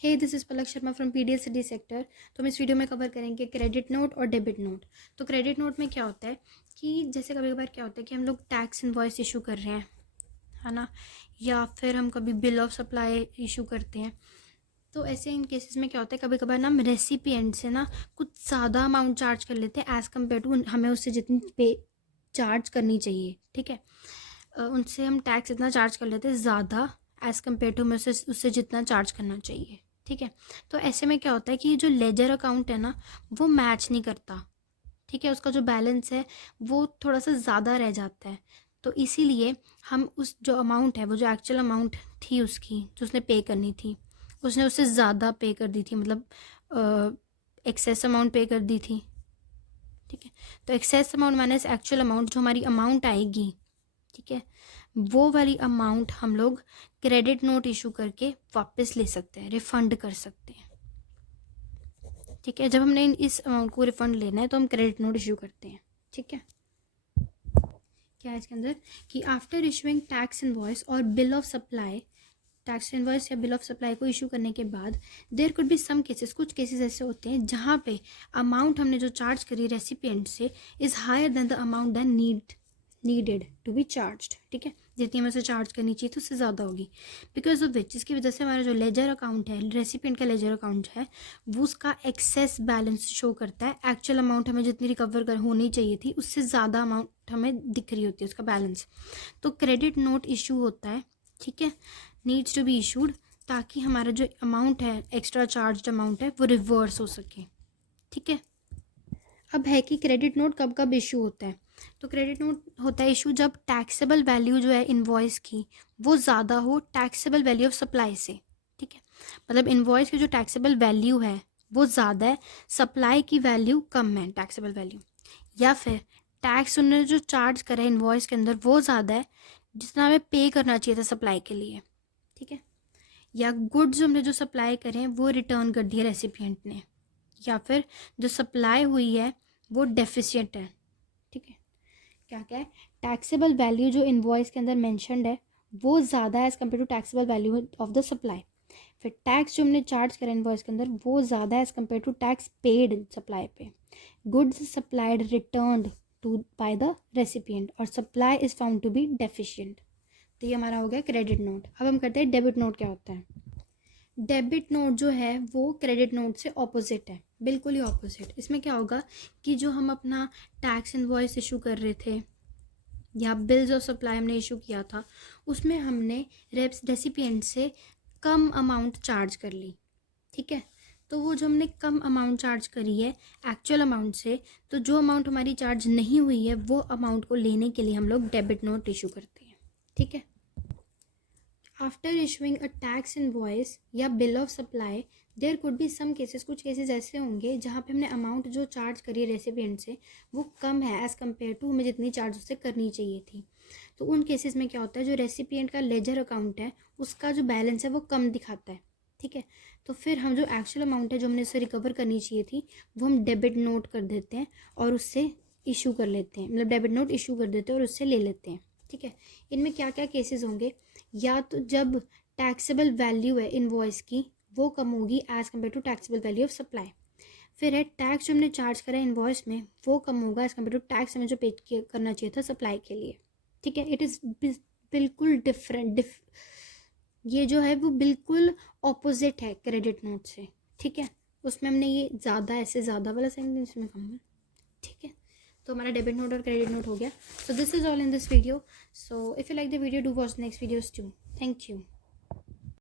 Hey this is Palak Sharma from PDS city sector. तो हम इस वीडियो में कवर करेंगे क्रेडिट नोट और डेबिट नोट। तो क्रेडिट नोट में क्या होता है कि जैसे कभी कभार क्या होता है कि हम लोग टैक्स इनवॉइस इशू कर रहे हैं, है ना, या फिर हम कभी बिल ऑफ सप्लाई इशू करते हैं। तो ऐसे इन केसेस में क्या होता है, कभी कभार ना हम रेसिपिएंट से ना कुछ ज़्यादा अमाउंट चार्ज कर लेते हैं एज़ कम्पेयर टू हमें उससे जितनी पे चार्ज करनी चाहिए। ठीक है, उनसे हम टैक्स इतना चार्ज कर लेते हैं ज़्यादा एज़ कम्पेयर टू हमें उससे जितना चार्ज करना चाहिए। ठीक है, तो ऐसे में क्या होता है कि जो लेजर अकाउंट है ना, वो मैच नहीं करता। ठीक है, उसका जो बैलेंस है वो थोड़ा सा ज़्यादा रह जाता है। तो इसीलिए हम उस जो अमाउंट है, वो जो एक्चुअल अमाउंट थी उसकी, जो उसने पे करनी थी, उसने उससे ज़्यादा पे कर दी थी, मतलब एक्सेस अमाउंट पे कर दी थी। ठीक है, तो excess amount minus actual amount, जो हमारी अमाउंट आएगी, ठीक है, वो वाली अमाउंट हम लोग क्रेडिट नोट इशू करके वापस ले सकते हैं, रिफ़ंड कर सकते हैं। ठीक है, जब हमने इस अमाउंट को रिफ़ंड लेना है तो हम क्रेडिट नोट इशू करते हैं। ठीक है, क्या है इसके अंदर कि आफ्टर इशूइंग टैक्स इनवॉइस और bill of supply, tax invoice या बिल ऑफ सप्लाई को इशू करने के बाद there could be some cases, कुछ केसेस ऐसे होते हैं जहाँ पे अमाउंट हमने जो चार्ज करी रेसिपिएंट से is higher than the amount than needed to be charged. ठीक है, जितनी हमें उसे चार्ज करनी चाहिए तो उससे ज़्यादा होगी, बिकॉज ऑफ विच, जिसकी वजह से हमारा जो लेजर अकाउंट है, रेसिपिएंट का लेजर अकाउंट है, वो उसका एक्सेस बैलेंस शो करता है। एक्चुअल अमाउंट हमें जितनी रिकवर कर होनी चाहिए थी उससे ज़्यादा अमाउंट हमें दिख रही होती है, उसका बैलेंस। तो क्रेडिट नोट इशू होता है। ठीक है, नीड्स टू बी इशूड, ताकि हमारा जो अमाउंट है, एक्स्ट्रा चार्ज अमाउंट है, वो रिवर्स हो सके। ठीक है, अब है कि क्रेडिट नोट कब कब इशू होता है। तो क्रेडिट नोट होता है इशू जब टैक्सेबल वैल्यू जो है इनवॉइस की, वो ज़्यादा हो टैक्सेबल वैल्यू ऑफ सप्लाई से। ठीक है, मतलब इनवॉइस की जो टैक्सेबल वैल्यू है वो ज़्यादा है, सप्लाई की वैल्यू कम है, टैक्सेबल वैल्यू। या फिर टैक्स उन्होंने जो चार्ज करा है इनवॉइस के अंदर वो ज़्यादा है जितना हमें पे करना चाहिए था सप्लाई के लिए। ठीक है, या गुड्स हमने जो सप्लाई करें वो रिटर्न कर दिए रेसिपिएंट ने, या फिर जो सप्लाई हुई है वो डेफिशिएंट है। ठीक है, क्या क्या है, टैक्सेबल वैल्यू जो इनवॉइस के अंदर मेंशन्ड है वो ज़्यादा है as compare to taxable value of the supply. फिर टैक्स जो हमने चार्ज करा इनवॉइस के अंदर वो ज़्यादा है as compare to tax paid supply पे। Goods supplied returned to by the recipient और supply is found to be deficient. तो ये हमारा हो गया क्रेडिट नोट। अब हम करते हैं डेबिट नोट। क्या होता है डेबिट नोट? जो है वो क्रेडिट नोट से ऑपोजिट है, बिल्कुल ही ऑपोजिट। इसमें क्या होगा कि जो हम अपना टैक्स इनवॉइस इशू कर रहे थे या बिल्स ऑफ सप्लाई हमने इशू किया था, उसमें हमने रेसिपिएंट से कम अमाउंट चार्ज कर ली। ठीक है, तो वो जो हमने कम अमाउंट चार्ज करी है एक्चुअल अमाउंट से, तो जो अमाउंट हमारी चार्ज नहीं हुई है वो अमाउंट को लेने के लिए हम लोग डेबिट नोट इशू करते हैं। ठीक है, after issuing a tax invoice या bill of supply there could be some cases, कुछ केसेस ऐसे होंगे जहाँ पे हमने अमाउंट जो चार्ज करी है रेसिपिएंट से वो कम है एज़ कम्पेयर टू हमें जितनी चार्ज उससे करनी चाहिए थी। तो उन केसेस में क्या होता है, जो रेसिपिएंट का लेजर अकाउंट है उसका जो बैलेंस है वो कम दिखाता है। ठीक है, तो फिर हम जो एक्चुअल अमाउंट है जो हमने उससे रिकवर करनी चाहिए थी वो हम डेबिट नोट कर देते हैं और उससे इशू कर लेते हैं, मतलब डेबिट नोट इशू कर देते हैं और उससे ले लेते हैं। ठीक है, इनमें क्या क्या केसेस होंगे, या तो जब टैक्सेबल वैल्यू है इनवॉइस की वो कम होगी as compare to taxable value of supply. फिर है टैक्स जो हमने चार्ज करा इनवॉइस में वो कम होगा एज़ कम्पेयर टू टैक्स हमें जो पे करना चाहिए था सप्लाई के लिए। ठीक है, इट इज़ बिल्कुल डिफरेंट। ये जो है वो बिल्कुल ऑपोजिट है क्रेडिट नोट से। ठीक है, उसमें हमने ये ज़्यादा, ऐसे ज़्यादा वाला साइन, इसमें कम है। ठीक है, तो हमारा डेबिट नोट और क्रेडिट नोट हो गया। So this is all in this video. So if you like the video, do watch next videos too. Thank you.